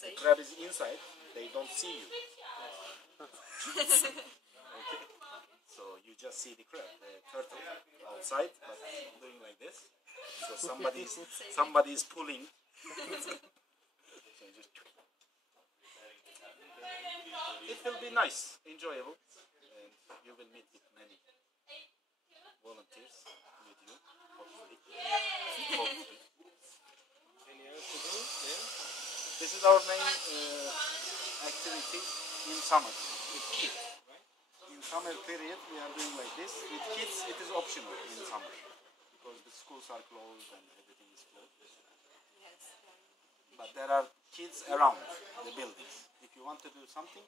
the safe. crab is inside, they don't see you. Okay. So you just see the crab, the turtle outside, but doing like this because somebody is pulling. So you just, it will be nice, enjoyable, and you will meet with many volunteers with you, hopefully. Any else to do? Yeah. This is our main activity in summer with kids. In summer period, we are doing like this. With kids, it is optional in summer because the schools are closed and everything is closed. Yes. But there are kids around the buildings. If you want to do something,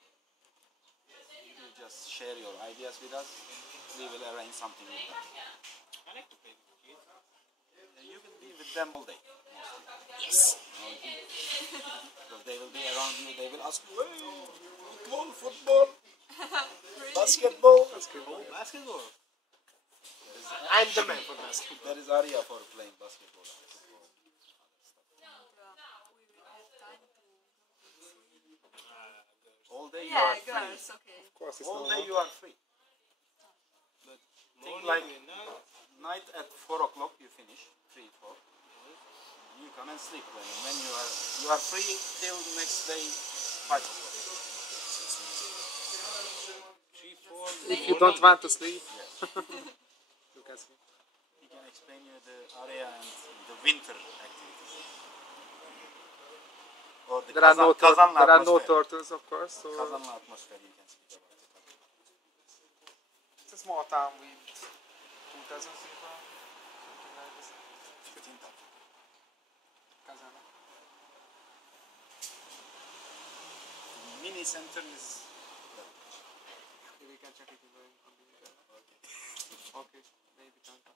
you just share your ideas with us. We will arrange something with them. I like to play with kids. You will be with them all day, mostly. Yes. So they will be around you. They will ask you, hey, football, basketball. Oh, basketball. I'm the man for basketball. There is Arya for playing basketball. All day you are Yeah, free. girls, okay. Of course, it's All not. day you are free. But think like night at 4 o'clock you finish, 3, 4. You come and sleep when you are free till next day 5 o'clock. 3, 4. If you don't want to sleep, Yes. you can sleep. He can explain you the area and the winter activities. Or the There are no Kazanlı turtles, of course. So Kazanlı atmosphere you can speak about it. it's a small town with 2,000 people, something like this. 15,000. Kazan. Mini center is Okay, we can check it on the internet. Okay, maybe Tanka.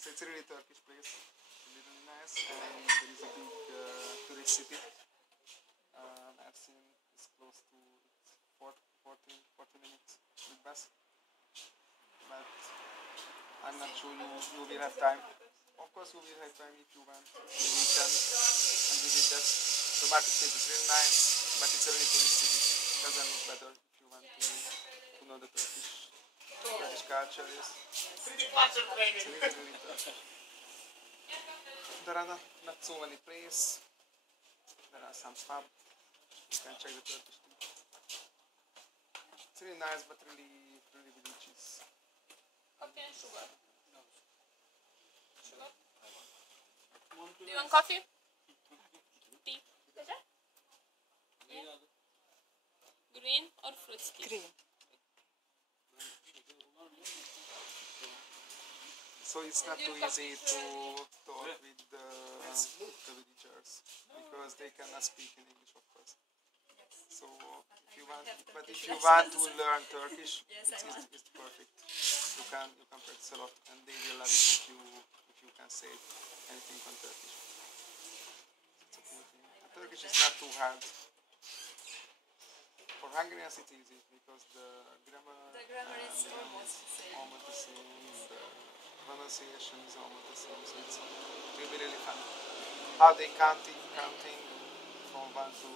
So it's a really Turkish place, really nice, and there is a big tourist city. I've seen it's close to 40 minutes with bus, but I'm not sure you will have time. Of course you will have time if you want the weekend and visit that. The marketplace is really nice, but it's a really tourist city. Kazan is better if you want to know the Turkish culture. Yes. It's really Turkish. There are not so many places. There are some pubs. You can check the Turkish too. It's really nice, but really villages. Coffee and sugar. Sugar? Do you want coffee? Tea? Green or fruit tea? Green. So it's not too easy to talk with the villagers because they cannot speak in English, of course. So if you want to learn Turkish, it's perfect. You can practice a lot, and they will love it if you can say anything on Turkish. It's a cool thing. And Turkish is not too hard. For Hungarians it's easy because the grammar is almost the same. almost the same, the pronunciation is almost the same, so it's really fun. How they counting from 1 to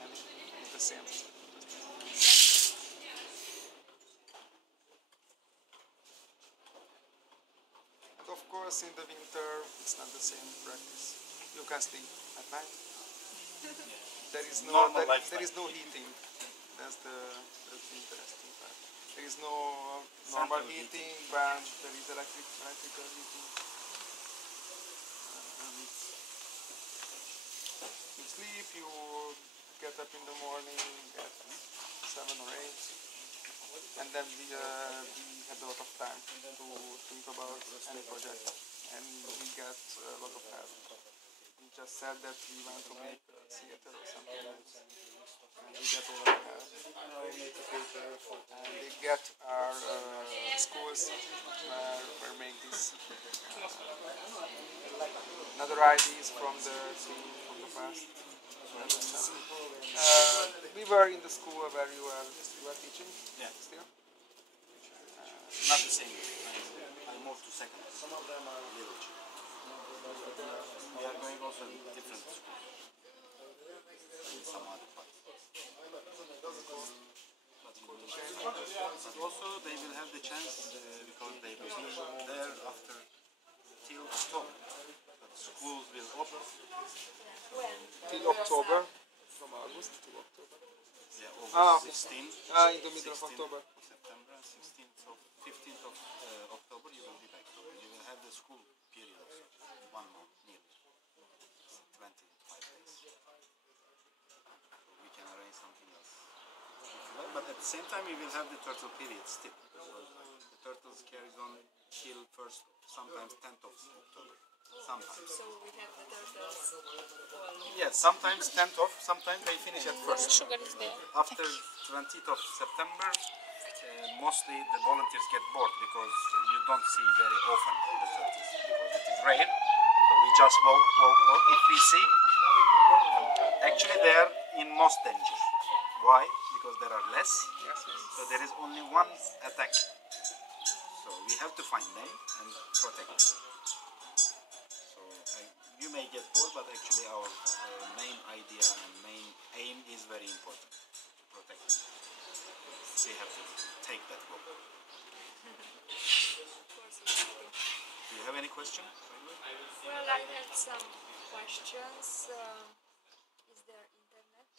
n is the same. And of course in the winter it's not the same practice. You can sleep at night. There is no heating. That's the interesting part. There is no normal heating, but there is electrical heating. You sleep, you get up in the morning at 7 or 8, and then we have a lot of time to think about any project, and we get a lot of help. We just said that we want to make a theater or something else, and we get all of help. And they get our schools where make this another ideas from the team from the past. We were in the school where you were teaching. Yeah. Still. Not the same. I moved to second. Some of them are village. We are going also in different schools. also they will have the chance because they will be there after till October. But schools will open. Till October. From August to October. Yeah, Ah, August 16th. In the middle of 16th October. September, 16th of 15th of October you will be back. So you will have the school period also. 1 month nearly. 25 days. So we can arrange something else. But at the same time we will have the turtle period still. Because the turtles carries on till first, sometimes 10th of October. Sometimes. So we have the turtles all. Yes, sometimes 10th of, sometimes they finish at first. Sugar is there. After 20th of September, mostly the volunteers get bored because you don't see very often the turtles because it is rare. So we just walk. If we see, actually they are in most danger. Why? Because there are less. So there is only one attack. So we have to find them and protect them. So you may get bored, but actually our main idea and main aim is very important. To protect them. We have to take that role. Do you have any question? Well, I had some questions. Is there internet?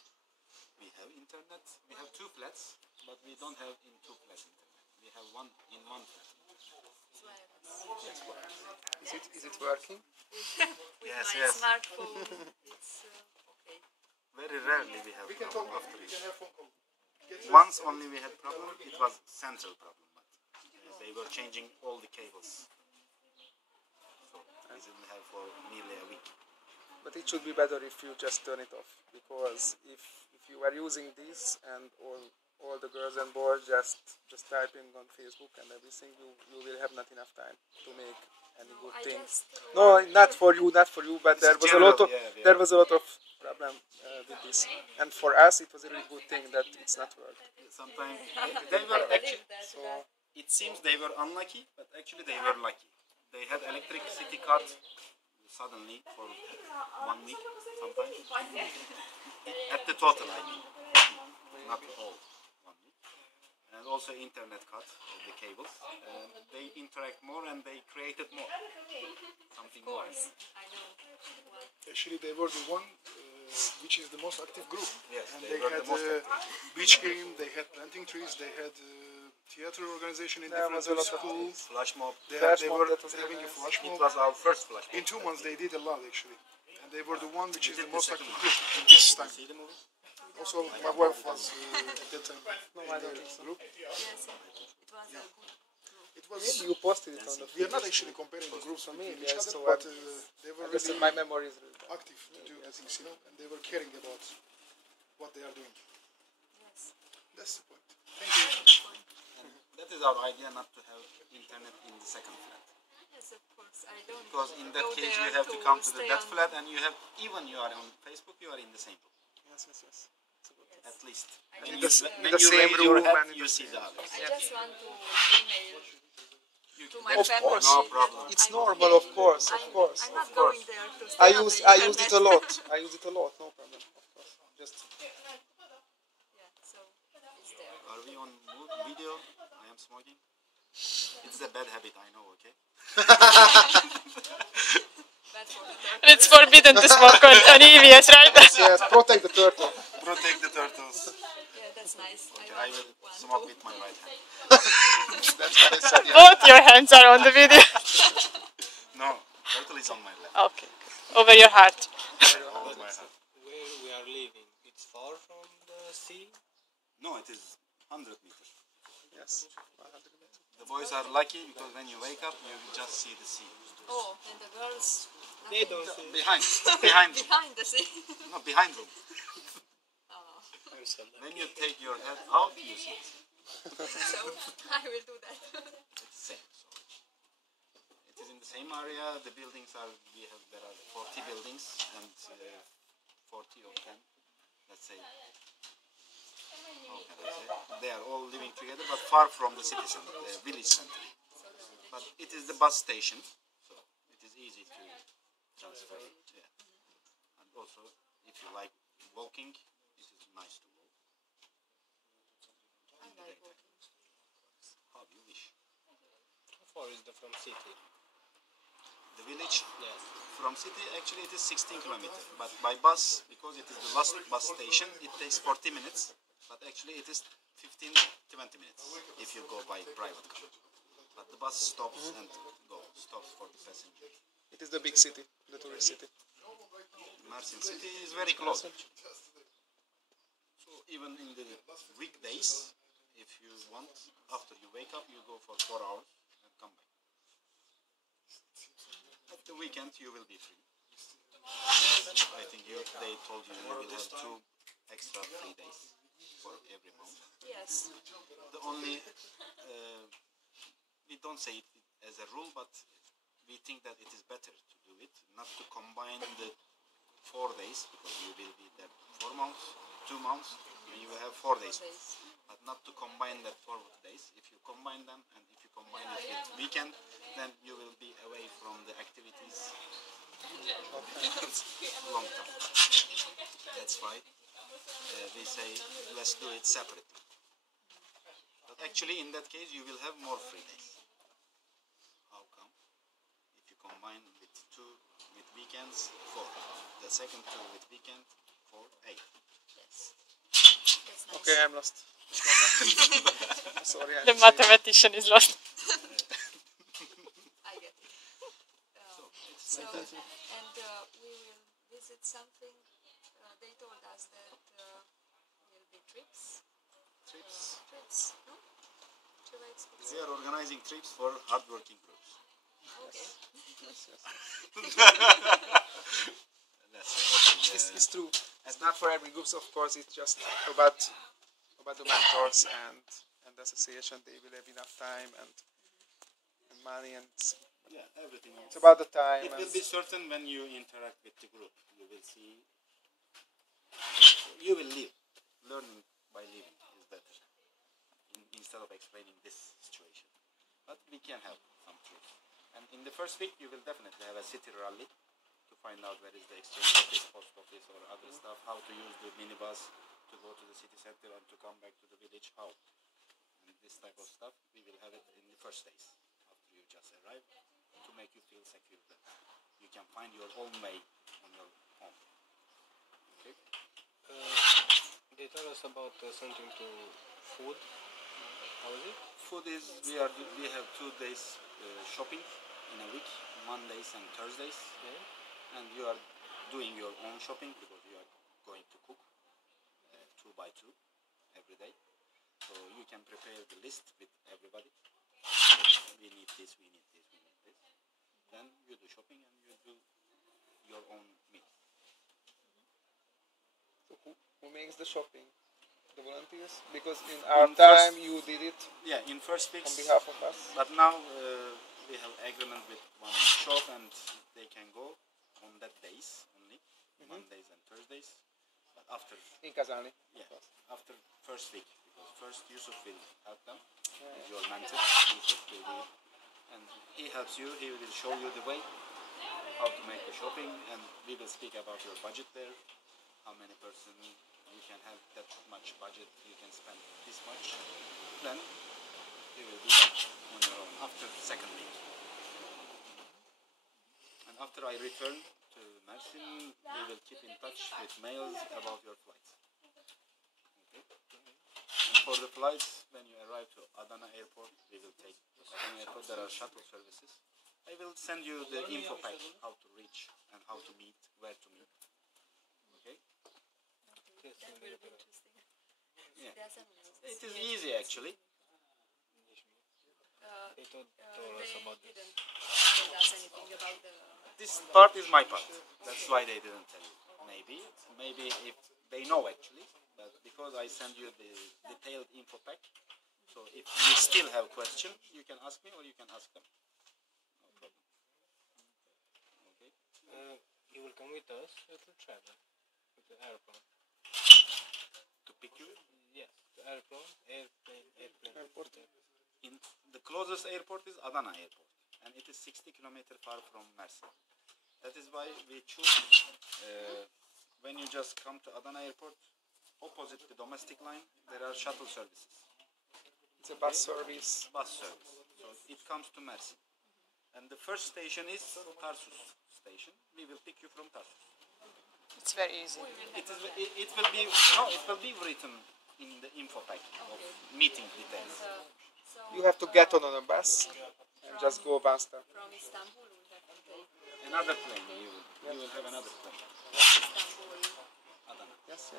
We have internet. We have 2 flats, but we don't have in 2 flats internet. We have one in 1 flat. Is it working? With Yes, my yes. smartphone, it's okay. Very rarely we have problem after it. Once only we had problem. It was central problem, but they were changing all the cables. So we didn't have for nearly a week. But it should be better if you just turn it off, because if you are using this and all the girls and boys just typing on Facebook and everything, you will have not enough time to make any good things. No, not for you, but there was general, a lot of there was a lot of problem with this, and for us it was a really good thing that it's not working. Sometimes they were actually. So it seems they were unlucky, but actually they were lucky. They had electricity cut suddenly for 1 week, sometimes. At the total, I mean, not all 1 week. And also internet cut, the cables. They interact more and they created more. Something more. I know. Actually, they were the one which is the most active group. Yes, And they they were had the most active. beach game, they had planting trees, they had theater organization in There was a different lot of schools. Flash mob. They Flash were mob, that was having a nice. flash It mob. was our first flash mob. In 2 months, they did a lot actually, and they were the one which is Did the the most second active one. group in this time. See the movie? Also, my wife was at that time in I the don't think so. group. Yes, it was a good. It was. Maybe you posted it on the We are not actually comparing the groups with maybe, each yes, other, so but they were Listen, really my memory is really bad. active to do the things, and they were caring about what they are doing. Yes. That's the point. Thank you. That is our idea, not to have internet in the second flat. Yes, of course. I don't. Because in that go case there you have to come to stay that on- flat and you have, even you are on Facebook, you are in the same room. Yes. It's a good thing. At least. I When just, you, in when the you same raise your room head, and in you the see the others. I just want to email to my Of family. course. No problem. It's I'm normal, okay. of course. I'm not going there to stay I on use the I use it a internet. lot. I use it a lot. No problem. Of course. Just Yeah, so it's there. Are we on video? I am smoking. It's a bad habit, I know, okay? Bad for the turtle. And it's forbidden to smoke on EVS, right? yes, protect the turtle. Protect the turtles. Yeah, that's nice. I will smoke with my right hand. That's what I said. Yeah. Both your hands are on the video. No, turtle is on my left. Okay. Over your heart. Over my hand. Where we are living, it's far from the sea. No, it is 100 meters. Yes. The boys are lucky because when you wake up, you just see the sea. Oh, and the girls They don't see. Behind them. behind the sea. No, behind them. Oh, When you take your head out, you see the sea. so I will do that. It's the same. So it is in the same area. The buildings are, there are 40 buildings and 40 of them, let's say, how can I say? They are all living together but far from the city center, the village center. But it is the bus station, so it is easy to transfer. Yeah. And also, if you like walking, it is nice to walk. I like walking. far is the from city? The village Yes. from city, actually it is 16 kilometers, but by bus, because it is the last bus station, it takes 40 minutes, but actually it is 15-20 minutes if you go by private car. But the bus stops and stops for the passenger. It is the big city, the tourist city. Mersin city is very close. So even in the weekdays, if you want, after you wake up, you go for 4 hours and come back. At the weekend, you will be free. I think they told you you will have 2 extra free days for every month. Yes. The only, we don't say it as a rule, but we think that it is better to do it, not to combine the 4 days, because you will be there 4 months, 2 months, and you will have 4 days. But not to combine that 4 days. If you combine them, and if you combine it with weekend, then you will be away from the activities long time. That's why we say let's do it separately. But actually, in that case, you will have more free days. How come? If you combine with 2 with weekends, 4. The second 2 with weekend, 4, 8. Yes. That's nice. Okay, I'm lost. Sorry, The mathematician is lost. I get it. It's So, like that. and we will visit something. They told us that will be trips. Trips. Trips, no? Trips. We are organizing trips for hardworking groups. Okay. That's okay. It's true. It's not for every group, of course. It's just about the mentors and the association. They will have enough time and money, and Yeah, everything. it's about the time. It And will be certain when you interact with the group. You will see. You will live. Learning by living is better instead of explaining this situation. But we can help some trips. And in the first week, you will definitely have a city rally to find out where is the exchange office, post office, or other stuff. How to use the minibus to go to the city center and to come back to the village. How? And this type of stuff we will have it in the first days after you just arrive to make you feel secure that you can find your own way on your own. Okay. They told us about something to food. How is it? Food is we have 2 days shopping in a week, Mondays and Thursdays, Yeah. and you are doing your own shopping because you are going to cook 2 by 2 every day. So you can prepare the list with everybody. We need this, we need this, we need this. Then you do shopping and you do your own meal. so who makes the shopping? The volunteers? Because in our time you did it Yeah, in first on weeks. behalf of us. But now we have agreement with one shop and they can go on that days only, Mondays and Thursdays. But after Inkazálni. after first week, because first Yusuf will help them. Yeah. Your mentor, Yusuf will do it, and he helps you. He will show you the way how to make the shopping, and we will speak about your budget there. How many person you can have that much budget, you can spend this much. Then you will do that on your own after the second week. And after I return to Mersin, we will keep in touch with mails about your flights. Okay? And for the flights, when you arrive to Adana Airport, we will take Adana Airport. There are shuttle services. I will send you the info pack, how to reach and how to meet, where to meet. Okay? That will be interesting. Yeah. There's someone else. It is easy actually. They told us about They this. didn't tell us anything about the. This part is my part. That's why they didn't tell you. Maybe if they know actually, but because I send you the detailed info pack, so if you still have question, you can ask me or you can ask them. No problem. Okay. You will come with us to travel with the airplane. To pick you Yes, the airplane. Airport. in the closest airport is Adana Airport, and it is 60 kilometers far from Mersin. That is why we choose when you just come to Adana Airport, opposite the domestic line, there are shuttle services. It's a bus service. Bus service. So it comes to Mersin. And the first station is Tarsus station. We will pick you from Tarsus. It's very easy. It will be written in the info pack of meeting details. So You have to get on a bus and just go one step. from Istanbul we have to take Another plane, you will have another plane. Istanbul. Adana. Yes.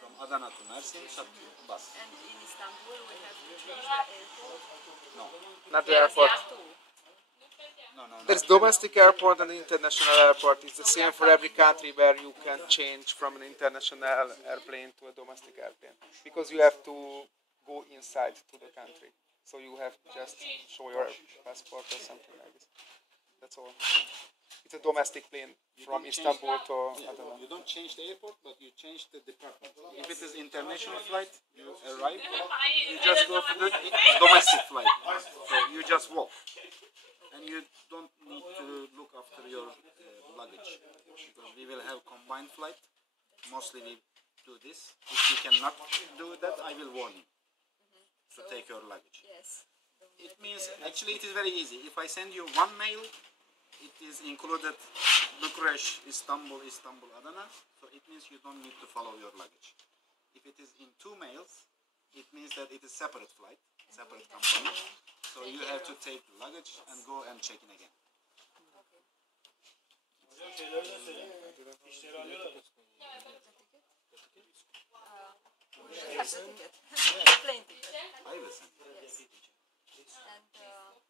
From Adana to Mersin, bus. And in Istanbul we have to change the airport. No, Not the airport. no. There's domestic airport and international airport. It's the same for every country where you can change from an international airplane to a domestic airplane. Because you have to go inside to the country. So you have to just show your passport or something like this. That's all. It's a domestic plane from Istanbul to Adana. You don't change the airport, but you change the department. If it is international flight, you arrive, you just go to the domestic flight. So you just walk. And you don't need to look after your luggage. Because we will have combined flight. Mostly we do this. If you cannot do that, I will warn you to take your luggage. Yes. It means, actually it is very easy. If I send you one mail, it is included Bucharest, Istanbul, Adana. So it means you don't need to follow your luggage. If it is in two mails, it means that it is separate flight, separate company. So you have to take the luggage and go and check in again. We have the ticket. Plane ticket. I will send you. Yes. And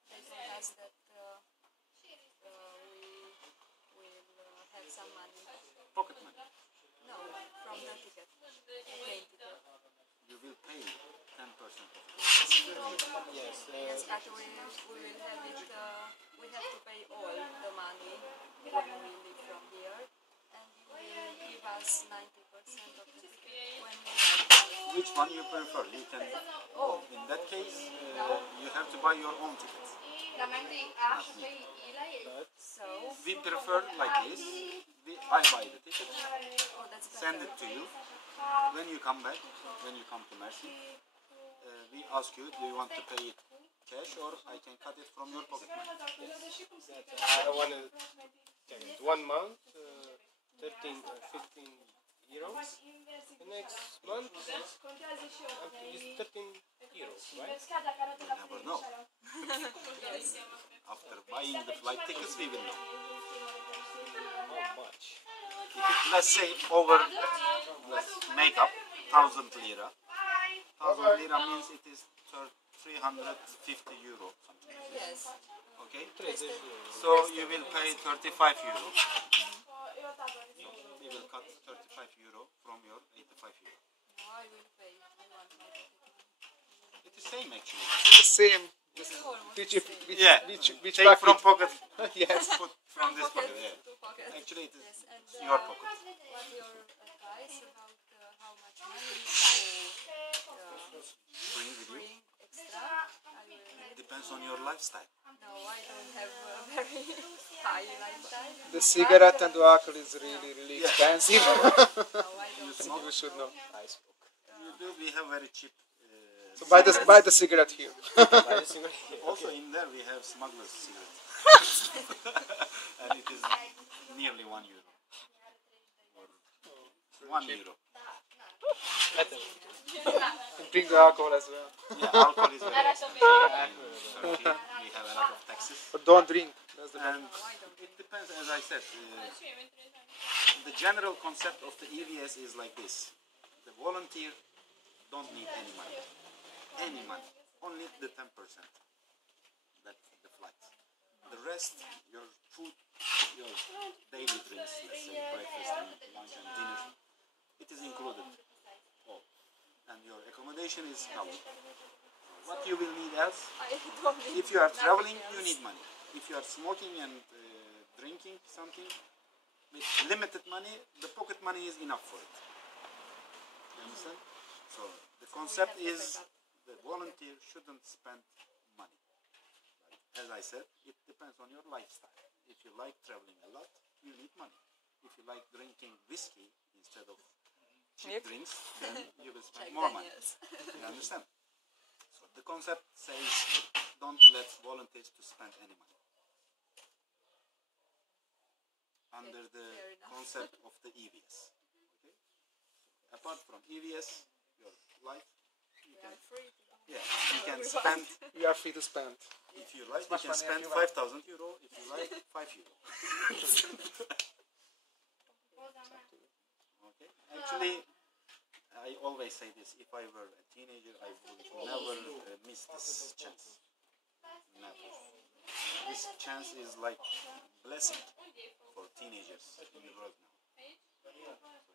they told us that we will have some money. Pocket money. No, from the ticket. The plane ticket. You will pay 10% of Yes, but we will have it. We have to pay all the money when we leave from here, and you will give us 90% of the ticket when we arrive. Which one you prefer? You can. In that case, you have to buy your own tickets. So, We prefer like this. I buy the ticket, that's send better. it to you. When you come back, when you come to Mersin, we ask you, do you want to pay it cash or I can cut it from your pocket money? I want to check it. 1 month, 13 or 15 euros. The next month is 13 euros, right? You never know. After buying the flight tickets, we will know. How much? If it, let's say over, let's make up 1,000 lira. 1,000 lira means it is 350 euro. Something. Yes. Okay? 13 So you will pay 35 euro. We will cut 35 euro from your 85 euro. No, I will pay. I want my pocket money. It is same actually. It's the same. It's almost Which, the same. Yeah. which Take from pocket? pocket. Yes. Put from this Pocket pocket. Yeah. to pocket. Actually, it is Yes, and your pocket. what your advice about how much money to Bring with you. bring extra? I will. Depends on your lifestyle. No, I don't have a very high lifestyle. The cigarette and the alcohol is really expensive. No, I don't. You should know. You do. We have very cheap. So buy the cigarette here. Also in there we have smuggler's cigarette. And it is nearly 1 euro. Or 1 euro. Drink the alcohol as well. Yeah, alcohol is very expensive. Turkey, we have a lot of taxes. But don't drink. That's the And it depends, as I said. The general concept of the EVS is like this. The volunteer don't need any money. Any money. Only the 10%. That's the flight. The rest, your food, your daily drinks, let's say breakfast and lunch and dinner, it is included. All. And your accommodation is covered. What you will need else? I don't need If you are nothing traveling, else. you need money. If you are smoking and drinking something, with limited money, the pocket money is enough for it. You understand? So the concept is the volunteer shouldn't spend money. As I said, it depends on your lifestyle. If you like traveling a lot, you need money. If you like drinking whiskey instead of cheap drinks, then you will spend Jack more money. Daniels. You understand? So the concept says don't let volunteers to spend any money. Under the concept of the EVS. Okay? Apart from EVS, your life, you can spend. You are free to spend. If you like, you Much can money spend if you like. €5,000. If you like, €5. Okay. Actually, I always say this. If I were a teenager, I would never miss this chance. Never. This chance is like blessing for teenagers in the world now. So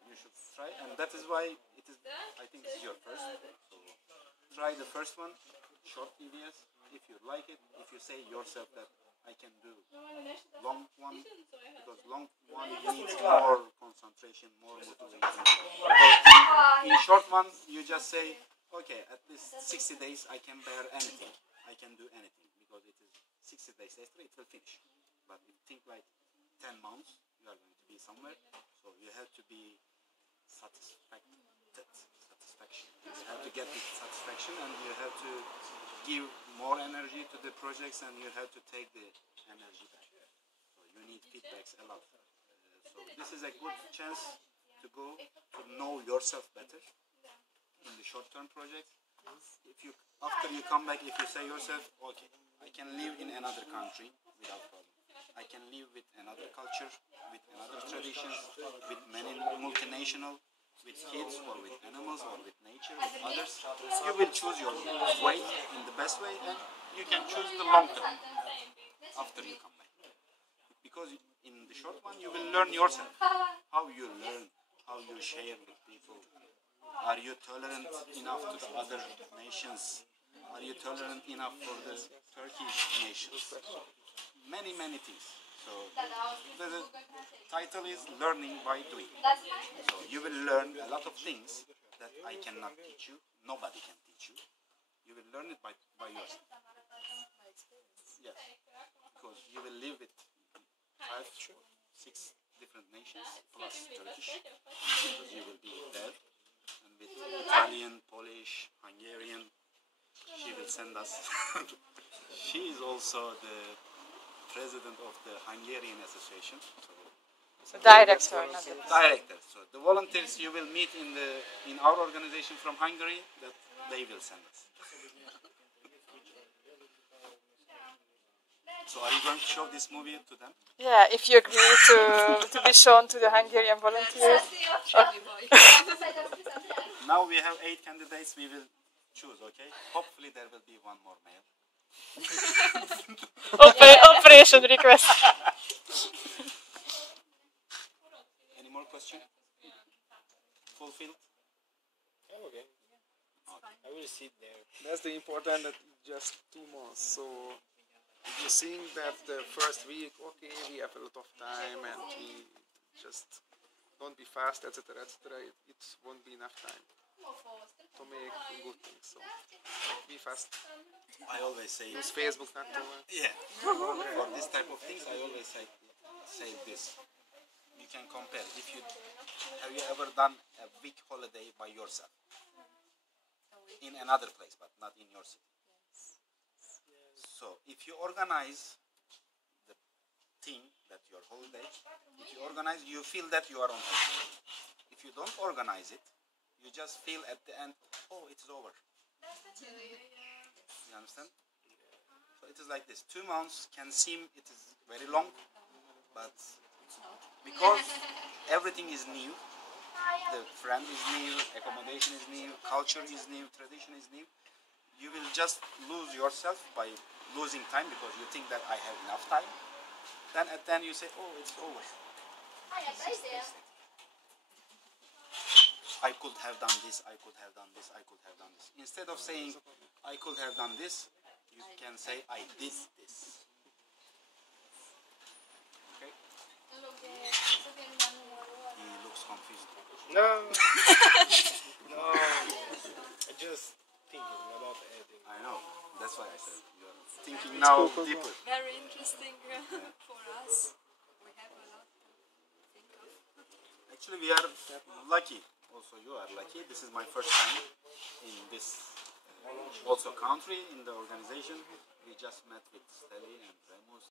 you should try, and that is why it is. I think it's your first. So try the first one, short EVS. If you like it, if you say yourself that I can do long one, because long one needs more concentration, more motivation. In short one, you just say, okay, at least 60 days I can bear anything. I can do anything because it is 60 days later it will finish. But if you think like 10 months, you are going to be somewhere, so you have to be satisfaction. You have to get the satisfaction, and you have to give more energy to the projects, and you have to take the energy back. So you need feedbacks a lot. So this is a good chance to go to know yourself better in the short-term projects. If you, after you come back, if you say yourself, okay, I can live in another country without problem. I can live with another culture, with another traditions, with many multinational, with kids or with animals or with nature, with others. You will choose your way in the best way, and you can choose the long term after you come back. Because in the short one, you will learn yourself. How you learn, how you share with people. Are you tolerant enough to the other nations? Are you tolerant enough for the Turkish nations? Many, many things. So the title is Learning by Doing. So you will learn a lot of things that I cannot teach you. Nobody can teach you. You will learn it by yourself. Yes. Because you will live with 5 or 6 different nations plus Turkish. Because you will be there. And with Italian, Polish, Hungarian, she will send us. She is also the president of the Hungarian Association. So director, not the Director. So the volunteers you will meet in our organization from Hungary, that they will send us. So are you going to show this movie to them? Yeah, if you agree to be shown to the Hungarian volunteers. Now we have 8 candidates. We will choose. Okay. Hopefully there will be one more male. Operation request. Any more questions? Fulfilled? Okay. I will sit there. That's the important that just 2 months. So if you're seeing that the first week, okay, we have a lot of time and we just don't be fast, etc., etc., it won't be enough time to make good things. So be fast. I always say. Use Facebook not too much. Yeah. For this type of things, I always say this. You can compare. Have you ever done a week holiday by yourself in another place, but not in your city? So if you organize the thing that your holiday, if you organize, you feel that you are on holiday. If you don't organize it, you just feel at the end, oh, it's over. You understand? So it is like this. 2 months can seem it is very long, but because everything is new, the friend is new, accommodation is new, culture is new, tradition is new, you will just lose yourself by losing time because you think that I have enough time. Then at the end you say, oh, it's over. I could have done this, I could have done this, I could have done this. Instead of saying, I could have done this, you can say, I did this. Okay? He looks confused. No. No. I just thinking about editing. I know. That's why I said you're thinking now deeper. Very interesting for us. We have a lot to think of. Actually, we are lucky. Also, you are lucky. This is my first time in this also country, in the organization. We just met with Steli and Remus